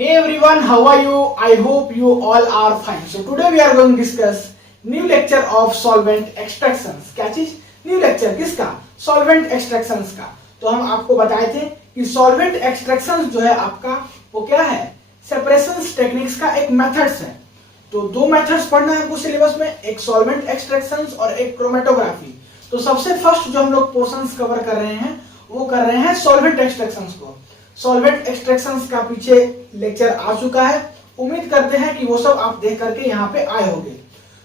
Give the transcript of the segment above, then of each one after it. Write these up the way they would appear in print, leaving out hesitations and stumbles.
Hey everyone, how are you? I hope you all are fine. So today we are going to discuss new lecture of solvent extractions. क्या चीज? New lecture किसका? Solvent extractions का। तो हम आपको बताए थे कि सॉल्वेंट एक्सट्रैक्शंस जो है आपका वो क्या है? सेपरेशन टेक्निक्स का एक मेथड्स है। तो दो मेथड्स पढ़ना है हमको सिलेबस में, एक सॉल्वेंट एक्सट्रैक्शंस और एक क्रोमेटोग्राफी। तो सबसे फर्स्ट जो हम लोग पोर्शंस कवर कर रहे हैं वो कर रहे हैं सॉल्वेंट एक्सट्रैक्शंस को। सॉल्वेंट एक्सट्रैक्शंस का पीछे लेक्चर आ चुका है, उम्मीद करते हैं कि वो सब आप देख करके यहाँ पे आए होंगे।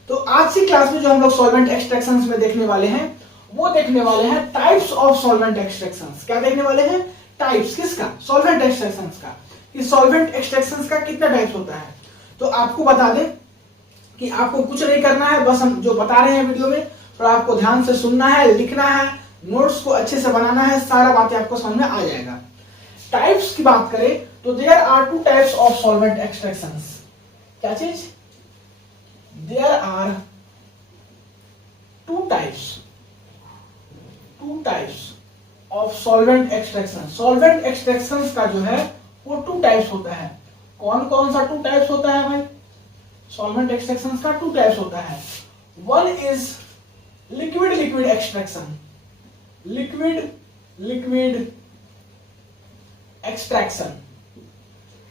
तो आज की क्लास में जो हम लोग सॉल्वेंट एक्सट्रैक्शंस में देखने वाले हैं वो देखने वाले हैं टाइप्स ऑफ सॉल्वेंट एक्सट्रैक्शंस। क्या देखने वाले हैं? टाइप्स किसका? सॉल्वेंट एक्सट्रैक्शंस का। कि सॉल्वेंट एक्सट्रैक्शंस का कितना टाइप्स होता है। तो आपको बता दें कि आपको कुछ नहीं करना है, बस हम जो बता रहे हैं वीडियो में तो आपको ध्यान से सुनना है, लिखना है, नोट्स को अच्छे से बनाना है, सारा बातें आपको समझ में आ जाएगा। टाइप्स की बात करें तो there are two types of solvent extractions. क्या चीज? There are two types of solvent extraction. Solvent extractions का जो है वो टू टाइप्स होता है। कौन कौन सा टू टाइप्स होता है भाई? सॉल्वेंट एक्सट्रैक्शंस का टू टाइप्स होता है। One is liquid extraction. Liquid extraction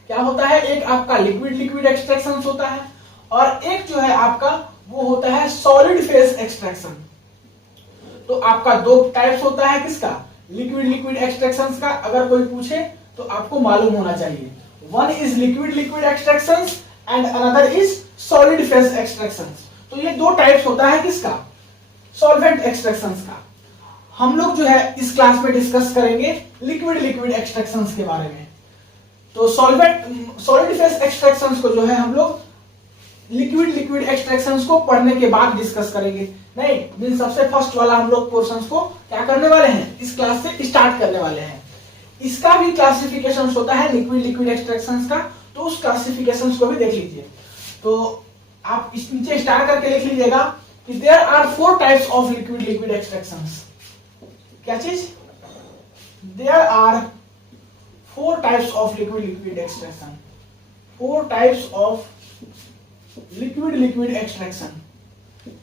क्या होता है? एक आपका लिक्विड एक्सट्रैक्शन होता है और एक जो है आपका वो होता है सॉलिड फेज एक्सट्रैक्शन। तो आपका दो टाइप्स होता है किसका? लिक्विड एक्सट्रैक्शन का। अगर कोई पूछे तो आपको मालूम होना चाहिए। One is liquid extraction and another is solid phase extraction. तो ये दो टाइप्स होता है किसका? सॉल्वेंट एक्सट्रैक्शन का। हम लोग जो है इस क्लास में डिस्कस करेंगे लिक्विड एक्सट्रैक्शंस के बारे में। तो सॉलिड फेज एक्सट्रैक्शंस को जो है हम लोग लिक्विड एक्सट्रैक्शंस को पढ़ने के बाद डिस्कस करेंगे। नहीं, सबसे फर्स्ट वाला हम लोग पोर्शंस को क्या करने वाले हैं? इस क्लास से स्टार्ट करने वाले हैं। इसका भी क्लासिफिकेशन होता है लिक्विड एक्सट्रैक्शंस का, तो उस क्लासिफिकेशंस को भी देख लीजिए। तो आप इस नीचे स्टार्ट करके लिख लीजिएगा कि there are four types of liquid extractions. क्या चीज? There are four types of liquid extraction. Four types of liquid extraction.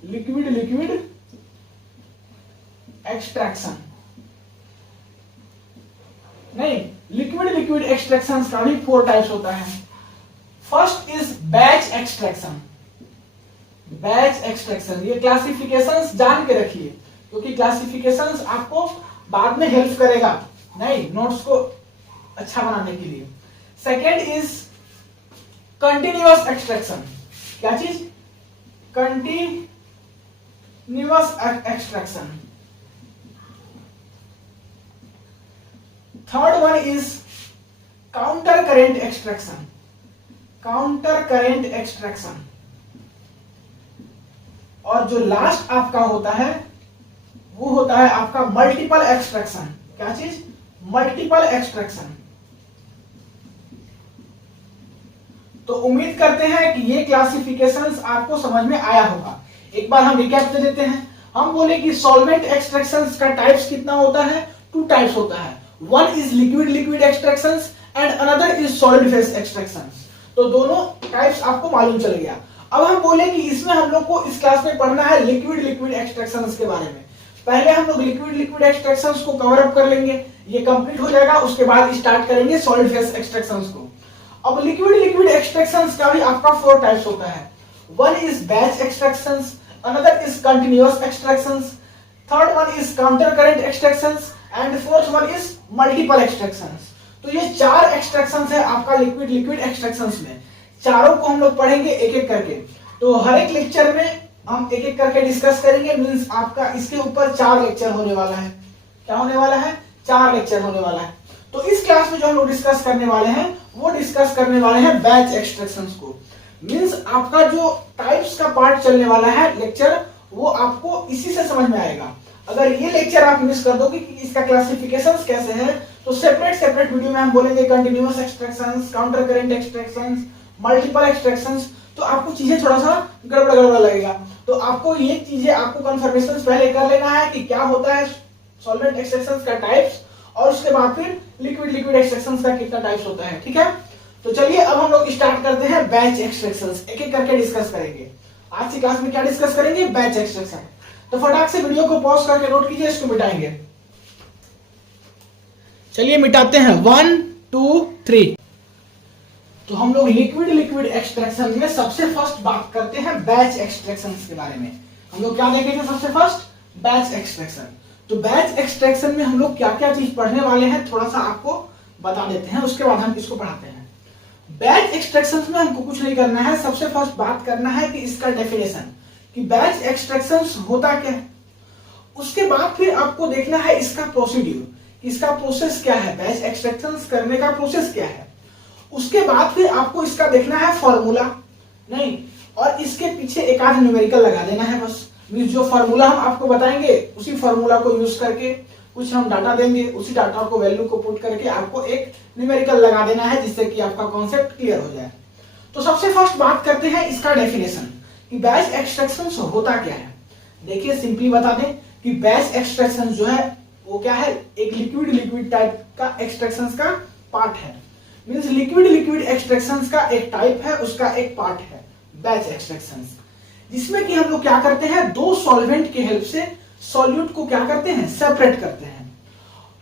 Liquid extraction नहीं, लिक्विड एक्सट्रैक्शन का भी फोर टाइप्स होता है। First is batch extraction. Batch extraction, ये classifications जान के रखिए क्योंकि क्लासिफिकेशंस आपको बाद में हेल्प करेगा नहीं नोट्स को अच्छा बनाने के लिए। Second is continuous extraction. क्या चीज? Continuous extraction. Third one is counter current extraction. Counter current extraction. और जो लास्ट आपका होता है वो होता है आपका मल्टीपल एक्सट्रैक्शन। क्या चीज? Multiple extraction. तो उम्मीद करते हैं कि ये क्लासिफिकेशंस आपको समझ में आया होगा। एक बार हम रिकैप दे देते हैं। हम बोले कि सॉल्वेंट एक्सट्रैक्शंस का टाइप्स कितना होता है? टू टाइप्स होता है। One is liquid extractions and another is solid phase extractions. तो दोनों टाइप्स आपको मालूम चल गया। अब हम बोले कि इसमें हम लोग को इस क्लास में पढ़ना है लिक्विड एक्सट्रैक्शंस के बारे में। पहले हम लोग लिक्विड एक्सट्रैक्शंस को कवर अप कर लेंगे, ये कंप्लीट हो जाएगा, उसके बाद स्टार्ट करेंगे सॉलिड फेज एक्सट्रैक्शंस को। अब लिक्विड एक्सट्रैक्शंस का भी आपका फोर टाइप्स होता है। One is batch extractions, another is continuous extractions, third one is counter current extractions and fourth one is multiple extractions. तो ये चार एक्सट्रैक्शंस है आपका लिक्विड एक्सट्रैक्शंस में। चारों को हम लोग पढ़ेंगे एक एक करके। तो हर एक लेक्चर में हम एक एक करके डिस्कस करेंगे। मींस आपका इसके ऊपर 4 लेक्चर होने वाला है। क्या होने वाला है? 4 लेक्चर होने वाला है। तो इस क्लास में जो हम लोग डिस्कस करने वाले हैं वो डिस्कस करने वाले हैं बैच एक्सट्रैक्शंस को। मींस आपका जो टाइप्स का पार्ट चलने वाला है लेक्चर वो आपको इसी से समझ में आएगा। अगर ये लेक्चर आप मिस कर दोगे कि इसका क्लासिफिकेशंस कैसे है तो सेपरेट वीडियो में हम बोलेंगे continuous extractions, counter current extractions, multiple extractions. तो आपको चीजें थोड़ा सा गड़बड़ लगेगा। तो आपको ये चीजें आपको कंफर्मेशन पहले कर लेना है कि क्या होता है सॉल्वेंट एक्सट्रैक्शंस का टाइप्स और उसके बाद फिर लिक्विड एक्सट्रैक्शंस का कितना टाइप्स होता है। ठीक है, तो चलिए अब हम लोग स्टार्ट करते हैं बैच एक्सट्रैक्शंस, एक एक करके डिस्कस करेंगे। आज की क्लास में क्या डिस्कस करेंगे? Batch extraction. तो फटाक से वीडियो को पॉज करके नोट कीजिए, इसको मिटाएंगे। चलिए मिटाते हैं 1 2 3। तो हम लोग लिक्विड एक्सट्रैक्शन में सबसे फर्स्ट बात करते हैं बैच एक्सट्रैक्शन के बारे में। हम लोग क्या देखे थे सबसे फर्स्ट? Batch extraction. तो बैच एक्सट्रैक्शन में हम लोग क्या क्या चीज पढ़ने वाले हैं थोड़ा सा आपको बता देते हैं, उसके बाद हम इसको पढ़ाते हैं। बैच एक्सट्रैक्शन में हमको कुछ नहीं करना है, सबसे फर्स्ट बात करना है कि इसका डेफिनेशन, कि बैच एक्सट्रैक्शन होता क्या है। उसके बाद फिर आपको देखना है इसका प्रोसीड्यूर, इसका प्रोसेस क्या है, बैच एक्सट्रैक्शन करने का प्रोसेस क्या है। उसके बाद फिर आपको इसका देखना है फॉर्मूला, नहीं, और इसके पीछे एक आध न्यूमेरिकल लगा देना है बस। जो फॉर्मूला हम आपको बताएंगे उसी फॉर्मूला को यूज करके कुछ हम डाटा देंगे, उसी डाटा को वैल्यू को पुट करके आपको एक न्यूमेरिकल लगा देना है, जिससे कि आपका कॉन्सेप्ट क्लियर हो जाए। तो सबसे फर्स्ट बात करते हैं इसका डेफिनेशन, कि बैच एक्सट्रैक्शन होता क्या है। देखिए सिंपली बता दें कि बैच एक्सट्रैक्शन जो है वो क्या है, एक लिक्विड टाइप का एक्सट्रैक्शन का पार्ट है। मींस लिक्विड एक्सट्रैक्शन का एक टाइप है, उसका एक पार्ट है बैच एक्सट्रैक्शन, जिसमें कि हम लोग क्या करते हैं, दो सॉल्वेंट की हेल्प से सॉल्यूट को क्या करते हैं, सेपरेट करते हैं।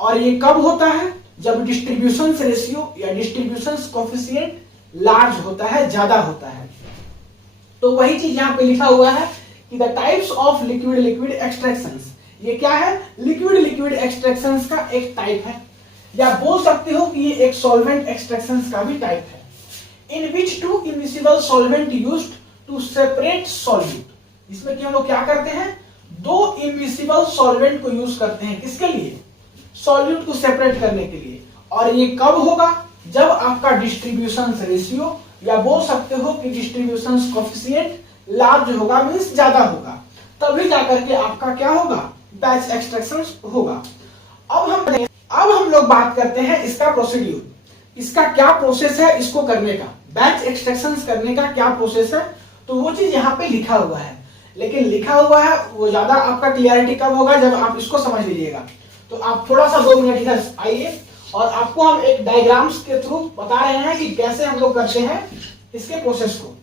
और ये कब होता है? जब डिस्ट्रीब्यूशन रेशियो या डिस्ट्रीब्यूशन कोएफिशिएंट लार्ज होता है, ज्यादा होता है। तो वही चीज यहां पे लिखा हुआ है कि the types of liquid extractions. ये क्या है? लिक्विड एक्सट्रैक्शंस का एक टाइप है, या बोल सकते हो कि ये एक सॉल्वेंट एक्सट्रैक्शंस का भी टाइप है। In which two immiscible solvent used to separate solute. इसमें कि हम लोग क्या करते हैं, दो इमिसिबल सॉल्वेंट को यूज करते हैं, किसके लिए? सॉल्यूट को सेपरेट करने के लिए। और ये कब होगा? जब आपका डिस्ट्रीब्यूशन रेशियो, या बोल सकते हो कि डिस्ट्रीब्यूशन कोएफिशिएंट लार्ज होगा, मींस ज्यादा होगा, तभी जाकर के आपका क्या होगा, बैच एक्सट्रैक्शन होगा। अब हम लोग बात करते हैं इसका प्रोसीड्यूर, इसका क्या प्रोसेस है इसको करने का, बैच एक्सट्रैक्शन करने का क्या प्रोसेस है। तो वो चीज यहाँ पे लिखा हुआ है, लेकिन लिखा हुआ है वो ज्यादा आपका क्लियरिटी कब होगा, जब आप इसको समझ लीजिएगा। तो आप थोड़ा सा 2 मिनट इधर आइए, और आपको हम एक डायग्राम्स के थ्रू बता रहे हैं कि कैसे हम लोग करते हैं इसके प्रोसेस को।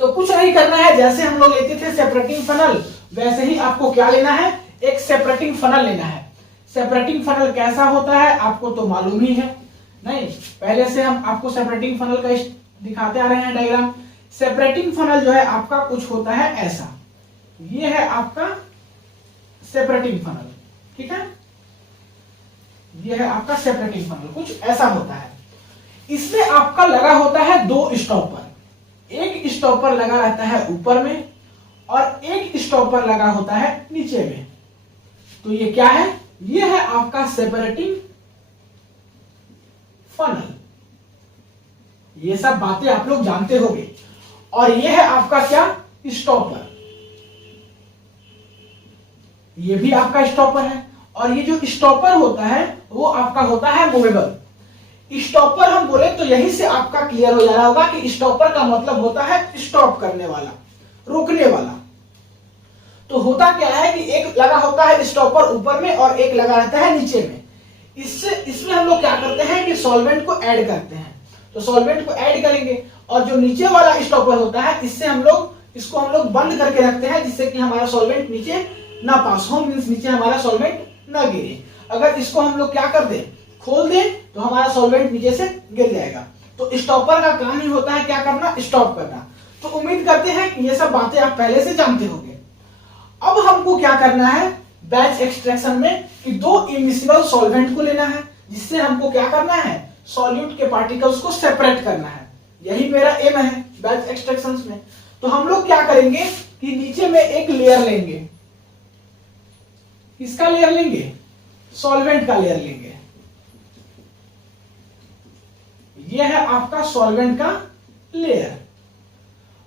तो कुछ नहीं करना है, जैसे हम लोग लेते थे सेपरेटिंग फनल, वैसे ही आपको क्या लेना है, एक सेपरेटिंग फनल लेना है। सेपरेटिंग फनल कैसा होता है आपको तो मालूम ही है, नहीं? पहले से हम आपको सेपरेटिंग फनल का दिखाते आ रहे हैं डायग्राम। सेपरेटिंग फनल जो है आपका कुछ होता है ऐसा, ये है आपका सेपरेटिंग फनल, ठीक है? ये है आपका सेपरेटिंग फनल, कुछ ऐसा होता है। इसमें आपका लगा होता है 2 स्टॉपर, एक स्टॉपर लगा रहता है ऊपर में और एक स्टॉपर लगा होता है नीचे में। तो ये क्या है? ये है आपका सेपरेटिंग फनल। ये सब बातें आप लोग जानते होंगे। और ये है आपका क्या? स्टॉपर। ये भी आपका स्टॉपर है, और ये जो स्टॉपर होता है वो आपका होता है मूवेबल। स्टॉपर हम बोले तो यही से आपका क्लियर हो जा रहा होगा कि स्टॉपर का मतलब होता है स्टॉप करने वाला, रोकने वाला। तो होता क्या है कि एक लगा होता है स्टॉपर ऊपर में और एक लगा रहता है नीचे में। इसमें हम लोग क्या करते हैं कि सॉल्वेंट को ऐड करते हैं। तो सॉल्वेंट को ऐड करेंगे, और जो नीचे वाला स्टॉपर होता है इससे इसको हम लोग बंद करके रखते हैं, जिससे कि हमारा सॉल्वेंट नीचे ना पास हो, मींस नीचे हमारा सॉल्वेंट ना गिरे। अगर इसको हम लोग क्या कर दें, खोल दें, तो हमारा सॉल्वेंट नीचे से गिर जाएगा। तो स्टॉपर का काम ही होता है क्या करना, स्टॉप करना। तो उम्मीद करते हैं कि ये सब बातें आप पहले से जानते होंगे। अब हमको क्या करना है बैच एक्सट्रैक्शन में, कि 2 इमिसिबल सॉल्वेंट को लेना है, जिससे हमको क्या करना है, सॉल्यूट के पार्टिकल्स को सेपरेट करना है। यही मेरा एम है बैच एक्सट्रैक्शन में। तो हम लोग क्या करेंगे कि नीचे में एक लेयर लेंगे। किसका लेयर लेंगे? सॉल्वेंट का लेयर लेंगे। ये है आपका सॉल्वेंट का लेयर,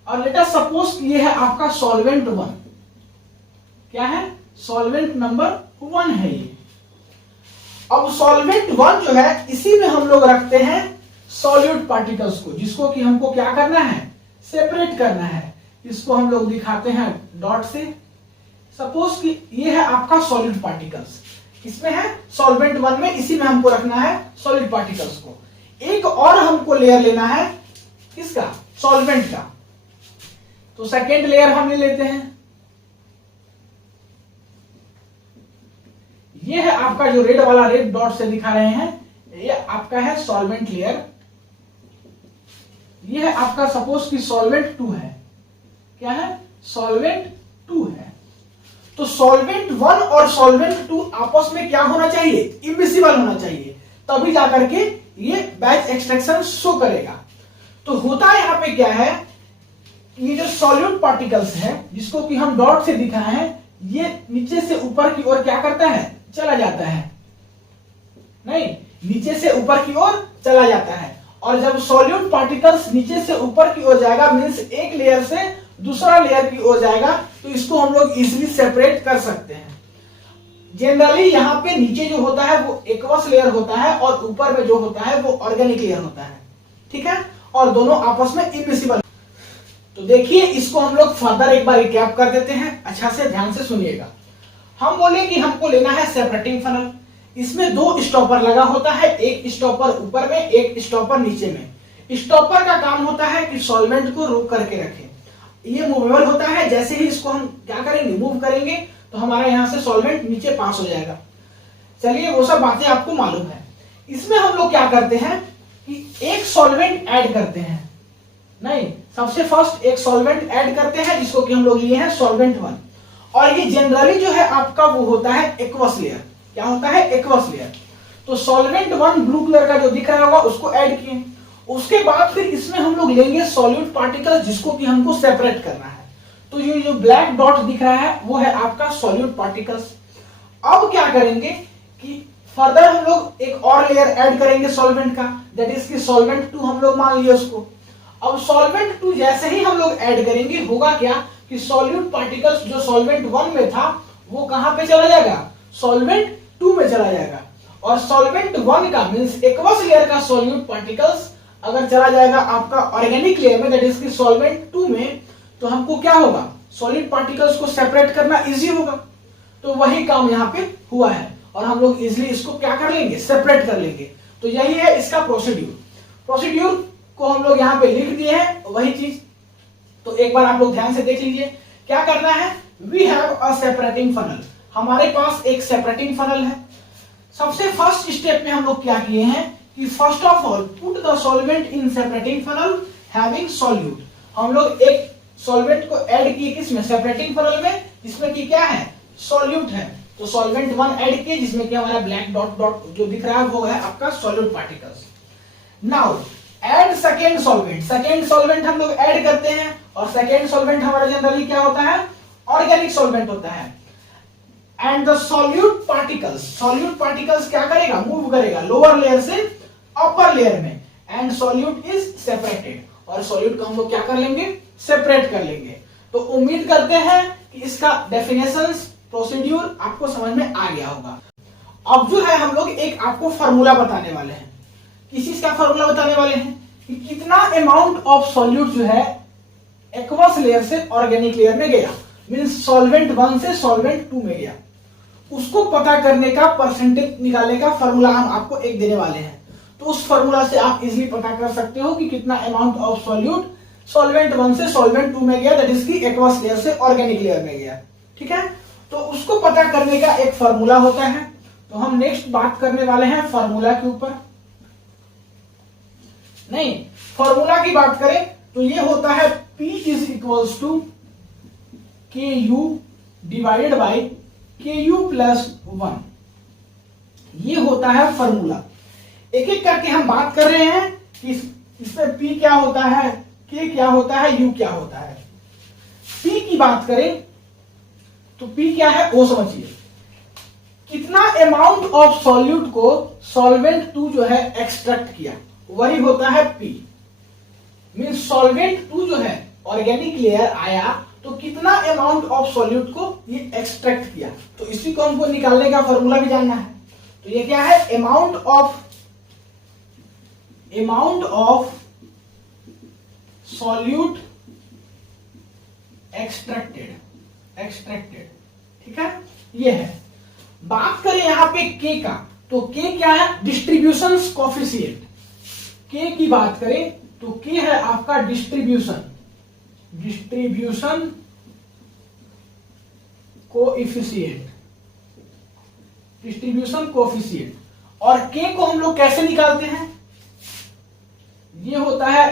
और लेट अस सपोज ये है आपका सॉल्वेंट 1। क्या है? सॉल्वेंट नंबर 1 है ये। अब सॉल्वेंट 1 जो है, इसी में हम लोग रखते हैं सॉल्यूट पार्टिकल्स को, जिसको कि हमको क्या करना है, सेपरेट करना है। इसको हम लोग दिखाते हैं डॉट से। सपोज कि ये है आपका सॉलिड पार्टिकल्स, इसमें है सॉल्वेंट 1 में, इसी में हमको रखना है सॉलिड पार्टिकल्स को। एक और हमको लेयर लेना है किसका, सॉल्वेंट का। तो सेकेंड लेयर हम ले लेते हैं, ये है आपका जो रेड वाला, रेड डॉट से दिखा रहे हैं, ये आपका है सॉल्वेंट लेयर। ये है आपका सपोज कि सॉल्वेंट 2 है, क्या है, सॉल्वेंट 2 है। तो सॉल्वेंट 1 और सॉल्वेंट 2 आपस में क्या होना चाहिए, इमिसिबल होना चाहिए, तभी जाकर के ये बैच एक्सट्रैक्शन शो करेगा। तो होता यहां पे क्या है, ये जो सॉल्यूट पार्टिकल्स है जिसको कि हम डॉट से दिखाए हैं, ये नीचे से ऊपर की ओर क्या करता है, चला जाता है, नहीं, नीचे से ऊपर की ओर चला जाता है। और जब सॉल्यूट पार्टिकल्स नीचे से ऊपर की ओर जाएगा, मींस एक लेयर से दूसरा लेयर की ओर जाएगा, तो इसको हम लोग इजीली सेपरेट कर सकते हैं। जनरली यहाँ पे नीचे जो होता है वो एक्वस लेयर होता है और ऊपर में जो होता है वो ऑर्गेनिक लेयर होता है, ठीक है, और दोनों आपस में इमिसिबल। तो देखिए इसको हम लोग फर्दर एक बार रिकैप कर देते हैं, अच्छा से ध्यान से सुनिएगा। हम बोले कि हमको लेना है सेपरेटिंग फनल, इसमें 2 स्टॉपर लगा होता है, एक स्टॉपर ऊपर में, एक स्टॉपर नीचे में। स्टॉपर का काम होता है कि सॉल्वेंट को रोक करके रखे, ये मूवेबल होता है, जैसे ही इसको हम क्या करेंगे, मूव करेंगे, तो हमारा यहां से सॉल्वेंट नीचे पास हो जाएगा। चलिए वो सब बातें आपको मालूम है। इसमें हम लोग क्या करते हैं कि एक सॉल्वेंट ऐड करते हैं, नहीं, सबसे फर्स्ट एक सॉल्वेंट ऐड करते हैं जिसको कि हम लोग लिए हैं सॉल्वेंट 1, और ये जनरली जो है आपका वो होता है एक्वस लेयर। क्या होता है, एक्वस लेयर। तो सॉल्वेंट 1 ब्लू कलर का जो दिख रहा होगा उसको ऐड किए, उसके बाद फिर इसमें हम लोग लेंगे सॉल्यूट पार्टिकल जिसको कि हमको सेपरेट करना है। तो ये जो ब्लैक डॉट दिख रहा है वो है आपका सॉल्यूट पार्टिकल्स। अब क्या करेंगे कि फर्दर हम लोग एक और लेयर ऐड करेंगे सॉल्वेंट का, दैट इज कि सॉल्वेंट 2 हम लोग मान लिए उसको। अब सॉल्वेंट 2 जैसे ही हम लोग ऐड करेंगे, होगा क्या कि सॉल्यूट पार्टिकल्स जो सॉल्वेंट 1 में था वो कहां पे चला जाएगा, सॉल्वेंट 2 में चला जाएगा। और सॉल्वेंट 1 का मींस एक्वस लेयर का सॉल्यूट पार्टिकल्स अगर चला जाएगा आपका ऑर्गेनिक लेयर में, दैट इज कि सॉल्वेंट 2 में, तो हमको क्या होगा, सॉलिड पार्टिकल्स को सेपरेट करना इजी होगा। तो वही काम यहाँ पे हुआ है और हम लोग इजिली इसको क्या कर लेंगे, सेपरेट कर लेंगे। तो यही है इसका प्रोसीड्यूर। प्रोसीड्यूर को हम लोग यहाँ पे लिख दिए हैं, वही चीज। तो एक बार आप लोग ध्यान से देख लीजिए क्या करना है। We have a separating funnel, हमारे पास एक सेपरेटिंग फनल है। सबसे फर्स्ट स्टेप में हम लोग क्या किए हैं कि first of all put the solvent in separating funnel having solute. हम लोग एक सॉल्वेंट को ऐड किए किसमें, सेपरेटिंग फनल में, जिसमें कि क्या है, सॉल्यूट है। तो सॉल्वेंट 1 ऐड किए जिसमें कि हमारा ब्लैक डॉट डॉट जो दिख रहा है वो है आपका solute particles. Now add second solvent, second solvent हम लोग ऐड करते हैं, और सेकेंड सॉल्वेंट हमारा जनरली क्या होता है, ऑर्गेनिक सॉल्वेंट होता है। And the solute particles, solute particles क्या करेगा, मूव करेगा लोअर लेयर से अपर लेयर में, एंड सॉल्यूट इज सेपरेटेड, और सॉल्यूट को हम लोग क्या कर लेंगे, सेपरेट कर लेंगे। तो उम्मीद करते हैं कि इसका डेफिनेशन प्रोसीड्यूर आपको समझ में आ गया होगा। अब जो है हम लोग एक आपको फार्मूला बताने वाले हैं। किस चीज का फार्मूला बताने वाले हैं कि कितना अमाउंट ऑफ सॉल्यूट जो है एक्वस लेयर से ऑर्गेनिक लेयर में गया, मींस सॉल्वेंट 1 से सॉल्वेंट 2 में गया, उसको पता करने का, परसेंटेज निकालने का फार्मूला हम आपको एक देने वाले हैं। तो उस फार्मूला से आप इजीली पता कर सकते हो कि कितना अमाउंट ऑफ सॉल्यूट सॉल्वेंट 1 से सॉल्वेंट 2 में गया, दैट इज की एक्वस लेयर से ऑर्गेनिक लेयर में गया। ठीक है, तो उसको पता करने का एक फार्मूला होता है। तो हम नेक्स्ट बात करने वाले हैं फार्मूला के ऊपर। नहीं, फार्मूला की बात करें तो ये होता है P is equals to KU divided by KU plus 1। ये होता है फार्मूला। एक एक करके हम बात कर रहे हैं कि इसमें P क्या होता है, K क्या होता है, U क्या होता है। P की बात करें तो P क्या है वो समझिए, कितना अमाउंट ऑफ सॉल्यूट को सॉल्वेंट 2 जो है एक्सट्रैक्ट किया, वही होता है P। मींस सॉल्वेंट 2 जो है ऑर्गेनिक लेयर आया तो कितना अमाउंट ऑफ सॉल्यूट को ये एक्सट्रैक्ट किया, तो इसी को हमको निकालने का फॉर्मूला भी जानना है। तो ये क्या है, अमाउंट ऑफ सॉल्यूट एक्सट्रैक्टेड। ठीक है, ये है। बात करें यहां पे K का, तो K क्या है, डिस्ट्रीब्यूशन कोफिशिएंट। के की बात करें तो के है आपका डिस्ट्रीब्यूशन कोएफिशिएंट, डिस्ट्रीब्यूशन कोएफिशिएंट। और के को हम लोग कैसे निकालते हैं, ये होता है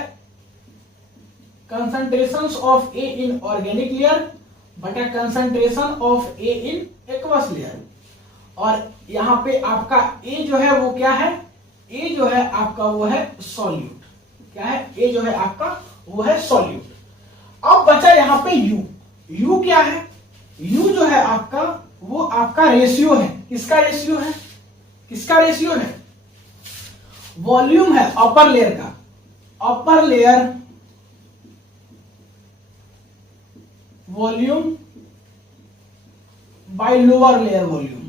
concentrations of A in organic layer बटा concentration of A in aqueous layer. और यहां पे आपका ए जो है वो क्या है, ए जो है आपका वो है सॉल्यूट। क्या है, ए जो है आपका वो है सॉल्यूट। अब बचा यहां पे यू। यू क्या है, यू जो है आपका वो आपका रेशियो है। किसका रेशियो है, किसका रेशियो है, वॉल्यूम है अपर लेयर का, upper layer volume by lower layer volume.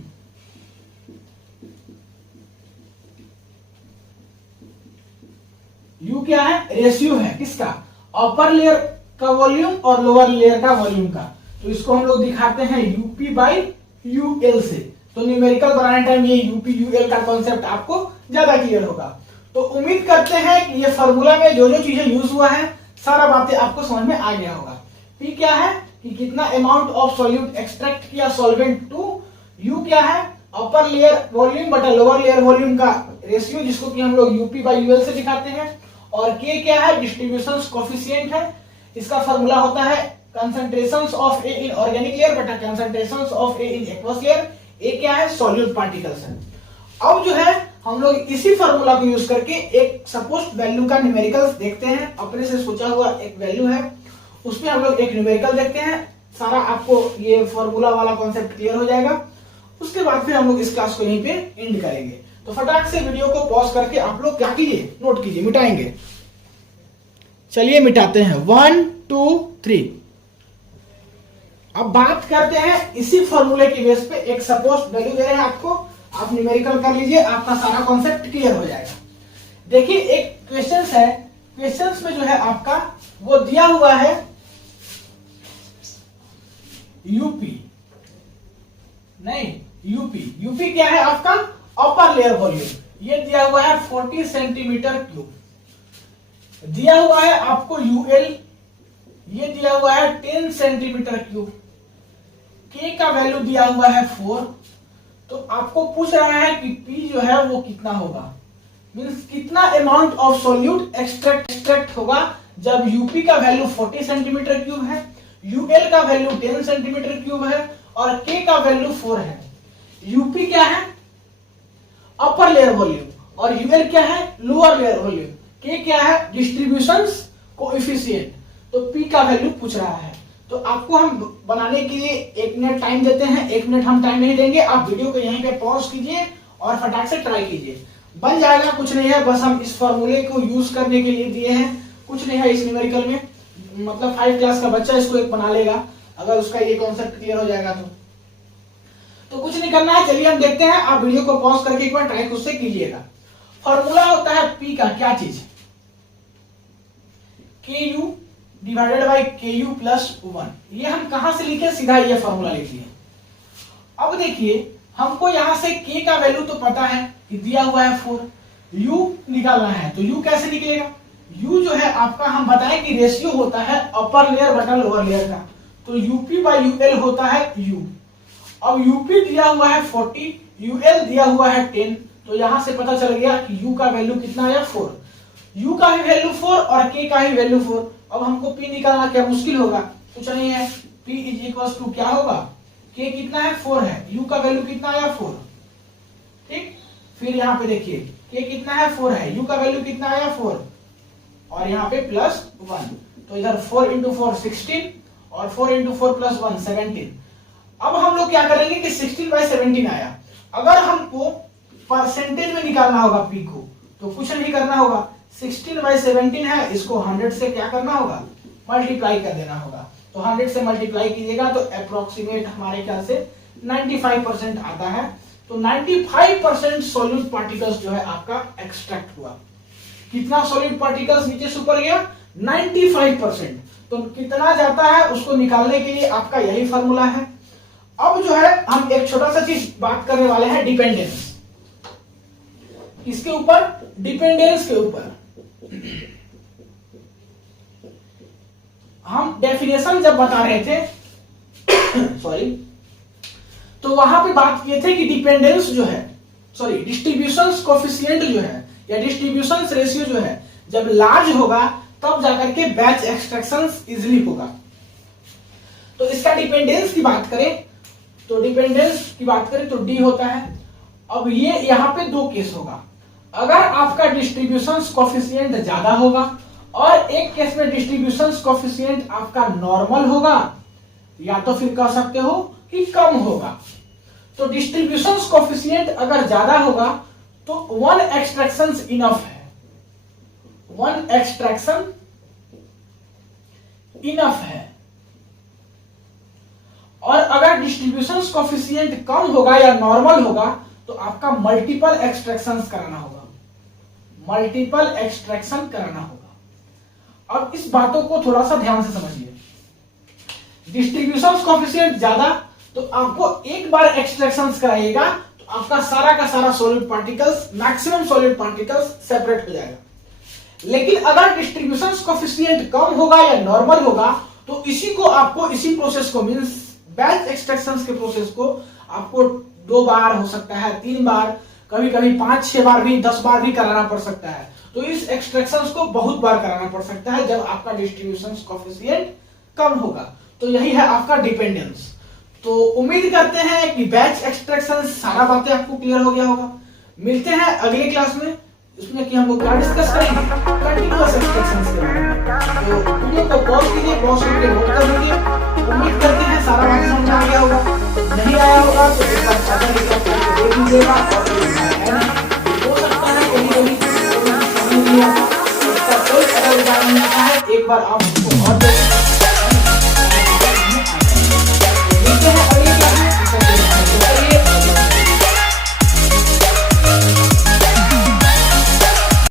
You क्या है, रेशियो है किसका, अपर लेयर का वॉल्यूम और लोअर लेयर का वॉल्यूम का। तो इसको हम लोग दिखाते हैं यूपी बाई यूएल से। तो न्यूमेरिकल बनाने टाइम ये यूपी यूएल का कॉन्सेप्ट आपको ज्यादा क्लियर होगा। तो उम्मीद करते हैं कि ये फॉर्मूला में जो जो चीजें यूज हुआ है सारा बातें आपको समझ में आ गया होगा। पी क्या है कि कितना अमाउंट ऑफ सॉल्यूट एक्सट्रैक्ट किया सॉल्वेंट टू, यू क्या है अपर लेयर वॉल्यूम बटा लोअर लेयर वॉल्यूम का रेशियो जिसको कि हम लोग यूपी बाई यूएल से दिखाते हैं, और के क्या है डिस्ट्रीब्यूशन कोएफिशिएंट है। इसका फॉर्मूला होता है concentrations of A in organic layer बटा concentrations of A in aqueous layer. A क्या है सॉल्यूट पार्टिकल्स है। अब जो है हम लोग इसी फॉर्मूला को यूज करके एक सपोज्ड वैल्यू का न्यूमेरिकल्स देखते हैं। अपने से सोचा हुआ एक वैल्यू है, उसमें हम लोग एक न्यूमेरिकल देखते हैं। सारा आपको ये फॉर्मूला वाला कॉन्सेप्ट क्लियर हो जाएगा। उसके बाद फिर हम लोग इस क्लास को यहीं पे एंड करेंगे। तो फटाक से वीडियो को पॉज करके आप लोग क्या कीजिए, नोट कीजिए, मिटाएंगे। चलिए मिटाते हैं, 1 2 3। अब बात करते हैं इसी फॉर्मूले की बेस पे एक सपोज वैल्यू दे रहे हैं आपको, आप न्यूमेरिकल कर लीजिए, आपका सारा कॉन्सेप्ट क्लियर हो जाएगा। देखिए एक क्वेश्चंस है, क्वेश्चंस में जो है आपका वो दिया हुआ है यूपी, नहीं यूपी, यूपी क्या है आपका अपर लेयर वॉल्यूम। ये दिया हुआ है 40 सेंटीमीटर क्यूब। दिया हुआ है आपको यूएल, ये दिया हुआ है 10 सेंटीमीटर क्यूब। के का वैल्यू दिया हुआ है 4। तो आपको पूछ रहा है कि पी जो है वो कितना होगा, मींस कितना अमाउंट ऑफ सॉल्यूट एक्सट्रैक्ट होगा जब यूपी का वैल्यू 40 सेंटीमीटर क्यूब है, यूएल का वैल्यू 10 सेंटीमीटर क्यूब है और के का वैल्यू 4 है। यूपी क्या है अपर लेयर वॉल्यूम और यूएल क्या है लोअर लेयर वॉल्यूम, के क्या है डिस्ट्रीब्यूशन कोएफिशिएंट। तो पी का वैल्यू पूछ रहा है। तो आपको हम बनाने के लिए 1 मिनट टाइम देते हैं। 1 मिनट हम टाइम नहीं देंगे, आप वीडियो को यहीं पे पॉज कीजिए और फटाक से ट्राई कीजिए, बन जाएगा। कुछ नहीं है, बस हम इस फॉर्मूले को यूज करने के लिए दिए हैं, कुछ नहीं है इस न्यूमेरिकल में। मतलब 5 क्लास का बच्चा इसको एक बना लेगा अगर उसका ये कॉन्सेप्ट क्लियर हो जाएगा तो कुछ नहीं करना है। चलिए हम देखते हैं, आप वीडियो को पॉज करके एक बार ट्राई खुद से कीजिएगा। फॉर्मूला होता है पी का क्या चीज, के यू डिवाइडेड बाई के यू प्लस 1। ये हम कहां से लिखे, सीधा ये फॉर्मूला लिख लिए। अब देखिए हमको यहां से के का वैल्यू तो पता है कि दिया हुआ है 4, यू निकालना है। तो यू कैसे निकलेगा, यू जो है आपका हम बताएं कि रेशियो होता है अपर लेयर बटा लोअर लेयर का। तो यूपी बाई यूएल होता है यू। अब यूपी दिया हुआ है 40, यूएल दिया हुआ है 10। तो यहां से पता चल गया कि यू का वैल्यू कितना आया 4, यू का भी वैल्यू 4 और के का भी वैल्यू 4। अब हमको पी निकालना क्या मुश्किल होगा, कुछ नहीं है। पी इज इक्वल टू क्या होगा, के कितना है 4 है, यू का वैल्यू कितना आया 4, ठीक। फिर यहाँ पे देखिए के कितना है 4 है, यू का वैल्यू कितना आया 4 और यहाँ पे प्लस 1। तो इधर 4 इंटू 4 16 और 4 इंटू 4 प्लस 1 17। अब हम लोग क्या करेंगे कि 16/17 आया। अगर हमको परसेंटेज में निकालना होगा पी को तो कुछ नहीं करना होगा, 16/17 है, इसको 100 से क्या करना होगा मल्टीप्लाई कर देना होगा। तो 100 से मल्टीप्लाई कीजिएगा तो अप्रोक्सीमेट हमारे ख्याल से 95% आता है। तो 95% सॉल्यूट पार्टिकल्स जो है आपका एक्सट्रैक्ट हुआ। कितना सॉलिड पार्टिकल्स नीचे से ऊपर गया 95%। तो कितना जाता है उसको निकालने के लिए आपका यही फॉर्मूला है। अब जो है हम एक छोटा सा चीज बात करने वाले हैं, डिपेंडेंस। इसके ऊपर डिपेंडेंस के ऊपर हम डेफिनेशन जब बता रहे थे सॉरी, तो वहां पे बात किए थे कि डिपेंडेंस जो है, सॉरी डिस्ट्रीब्यूशन कोफिशिएंट जो है या डिस्ट्रीब्यूशन रेशियो जो है, जब लार्ज होगा तब जाकर के बैच एक्सट्रैक्शन इजिली होगा। तो इसका डिपेंडेंस की बात करें तो डी होता है। अब ये यहाँ पे दो केस होगा, अगर आपका डिस्ट्रीब्यूशन कोफिशिएंट ज्यादा होगा और एक केस में डिस्ट्रीब्यूशन कोफिशिएंट आपका नॉर्मल होगा, या तो फिर कह सकते हो कि कम होगा। तो डिस्ट्रीब्यूशन कोफिशिएंट अगर ज्यादा होगा तो वन एक्सट्रैक्शन इनफ है, वन एक्सट्रैक्शन इनफ है। और अगर डिस्ट्रीब्यूशन कोफिशिएंट कम होगा या नॉर्मल होगा तो आपका मल्टीपल एक्सट्रैक्शन कराना होगा, मल्टीपल एक्सट्रैक्शन कराना होगा। अब इस बातों को थोड़ा सा ध्यान से समझिए। डिस्ट्रीब्यूशन कोफिशिएंट ज्यादा तो आपको एक बार एक्सट्रैक्शन कराइएगा तो आपका सारा का सारा solid particles, maximum solid particles separate हो जाएगा। लेकिन अगर डिस्ट्रीब्यूशन कोफिशिएंट कम होगा या नॉर्मल होगा तो इसी को आपको, इसी प्रोसेस को, मींस बैच एक्सट्रैक्शन के प्रोसेस को आपको 2 बार हो सकता है, 3 बार, कभी कभी 5-6 बार भी, 10 बार भी कराना पड़ सकता है। तो इस एक्सट्रैक्शन को बहुत बार कराना पड़ सकता है जब आपका डिस्ट्रीब्यूशन कोफिशिएंट कम होगा। तो यही है आपका डिपेंडेंस। तो उम्मीद करते हैं कि बैच एक्सट्रैक्शन सारा बातें आपको क्लियर हो गया होगा। मिलते हैं अगले क्लास में, इसमें कि हम लोग क्या डिस्कस करेंगे, कंटीन्यूअस एक्सट्रैक्शन के बारे में। तो वीडियो को पॉज कीजिए, पॉज करके नोट कर लीजिए। उम्मीद करते हैं सारा बात समझ में आ गया होगा। नहीं आया होगा तो एक बार चाचा के साथ करके देख लीजिएगा, और हो सकता है कभी कभी समझ नहीं आता, इसका कोई अगर उदाहरण नहीं आता है, एक बार आप उसको और देखें।